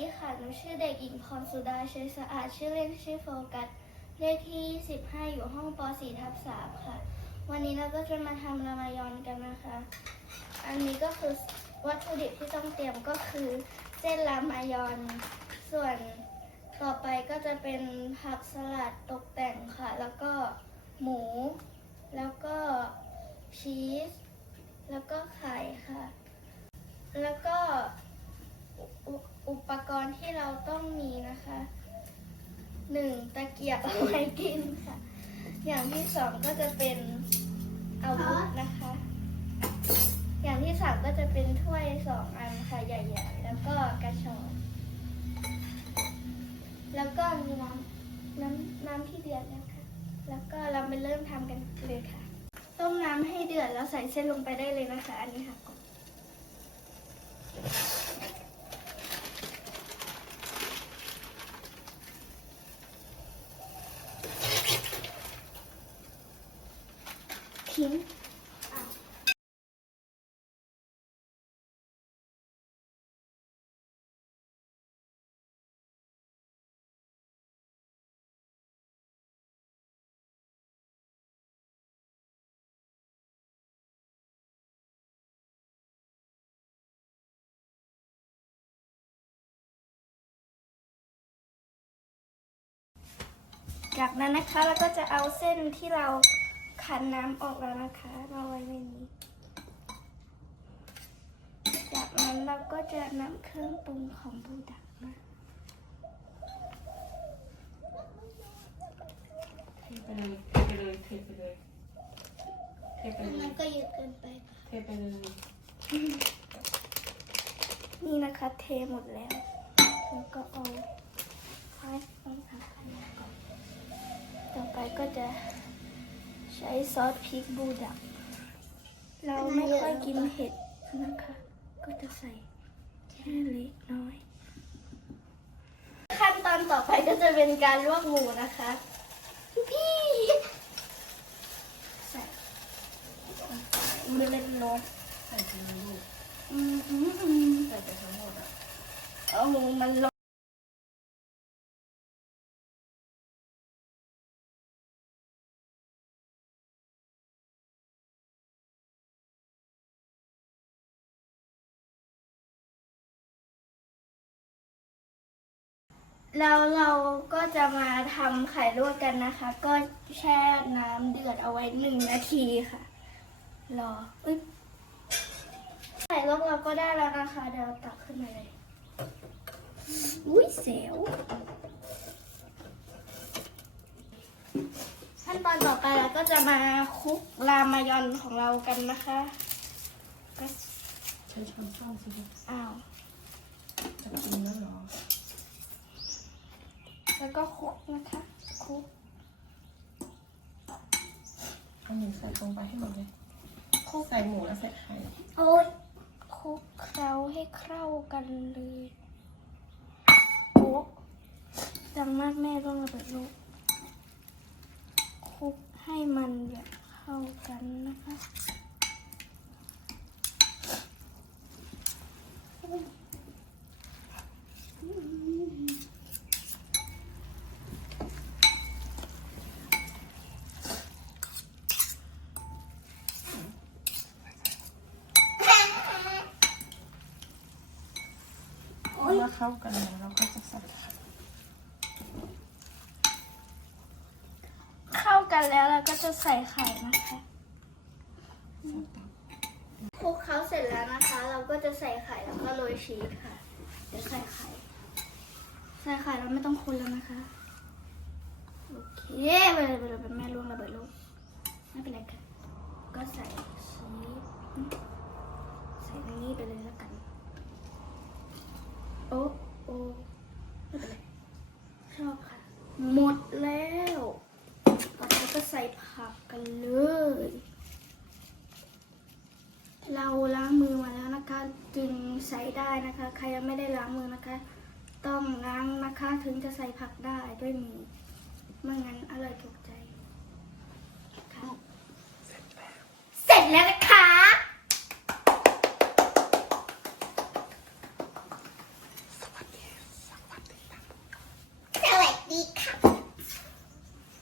ดีค่ะ หนูชื่อเด็กหญิงพรสุดาเชยสะอาด ชื่อเล่นชื่อโฟกัส เลขที่ 15 อยู่ห้องป .4 ทับ3ค่ะ วันนี้เราก็จะมาทำรามายอนกันนะคะ อันนี้ก็คือวัตถุดิบที่ต้องเตรียมก็คือเส้นรามายอน ส่วนต่อไปก็จะเป็นผักสลัดตกแต่งค่ะ แล้วก็หมู แล้วก็ชีส แล้วก็ไข่ค่ะ แล้วก็ กรณ์ที่เราต้องมีนะคะหนึ่งตะเกียบเอาไว้กินค่ะ อย่างที่สองก็จะเป็นอาวุธนะคะ อย่างที่สามก็จะเป็นถ้วยสองอันค่ะใหญ่ๆ แล้วก็กระชอนแล้วก็มีน้ำน้ำน้ำที่เดือดนะคะ แล้วก็เราไปเริ่มทำกันเลยค่ะ ต้มน้ำให้เดือดแล้วใส่เส้นลงไปได้เลยนะคะ อันนี้ค่ะ ทิ้งอ้าวจากนั้นนะคะเราก็จะเอาเส้นที่เรา คั้นน้ำออกแล้วนะคะมาไว้ในนี้ จากนั้นเราก็จะนำเครื่องปรุงของบูดักมาเทไปเลยเทไปเลยเทไปเลยเทไปเลมัยนก็เยอะเกินไปค่ะเทไปเลย นี่นะคะเทหมดแล้วแล้วก็เอาไว้ต้องทำอันนี้ก่อนต่อไปก็จะ ใช้ซอสพริกบูดัก เราไม่ค่อยกินเผ็ดนะคะ ก็จะใส่แค่เล็กน้อย ขั้นตอนต่อไปก็จะเป็นการลวกหมูนะคะ พี่ใส่มือเล็กน้อยใส่ไปเลยลูกอืมอืมอืมใส่ไปทั้งหมดอะเอาหมูมันลง แล้วเราก็จะมาทำไข่ลวกกันนะคะ ก็แช่น้ำเดือดเอาไว้หนึ่งนาทีค่ะ รออุ๊ยไข่ลวกเราก็ได้แล้วนะคะเดี๋ยวเราตักขึ้นมาเลย อุ้ยเสียวขั้นตอนต่อไปเราก็จะมาคลุกรามายอนของเรากันนะคะก็ใช้ช้อนส้อมสิลูกอ้าวจะกินแล้วเหรอ แล้วก็คลุกนะคะคลุกเอาหมูใส่ลงไปให้หมดเลยคลุกใส่หมูแล้วใส่ไข่โอ้ยคลุกเคล้าให้เข้ากันเลยโอ้ดังมากแม่ต้องระเบิดลูกคลุกให้มันแบบเข้ากันนะคะ เมื่อเข้ากันแล้วเราก็จะใส่ไข่เข้ากันแล้วเราก็จะใส่ไข่นะคะคลุกเคล้าเสร็จแล้วนะคะ เราก็จะใส่ไข่แล้วก็โรยชีสค่ะ เดี๋ยวใส่ไข่ใส่ไข่แล้วไม่ต้องคนแล้วนะคะ โอเคไปเลยไปเลยไปเลแม่ล่วงระเบิดลูกไม่เป็นไรค่ะก็ใส่ชีสใส่ตรงนี้ไปเลยแล้วกัน โอ้โอ้ชอบค่ะ หมดแล้วต่อไปก็ใส่ผักกันเลย เราล้างมือมาแล้วนะคะ จึงใส่ได้นะคะ ใครยังไม่ได้ล้างมือนะคะ ต้องล้างนะคะถึงจะใส่ผักได้ด้วยมือไม่งั้นอร่อยถูกใจ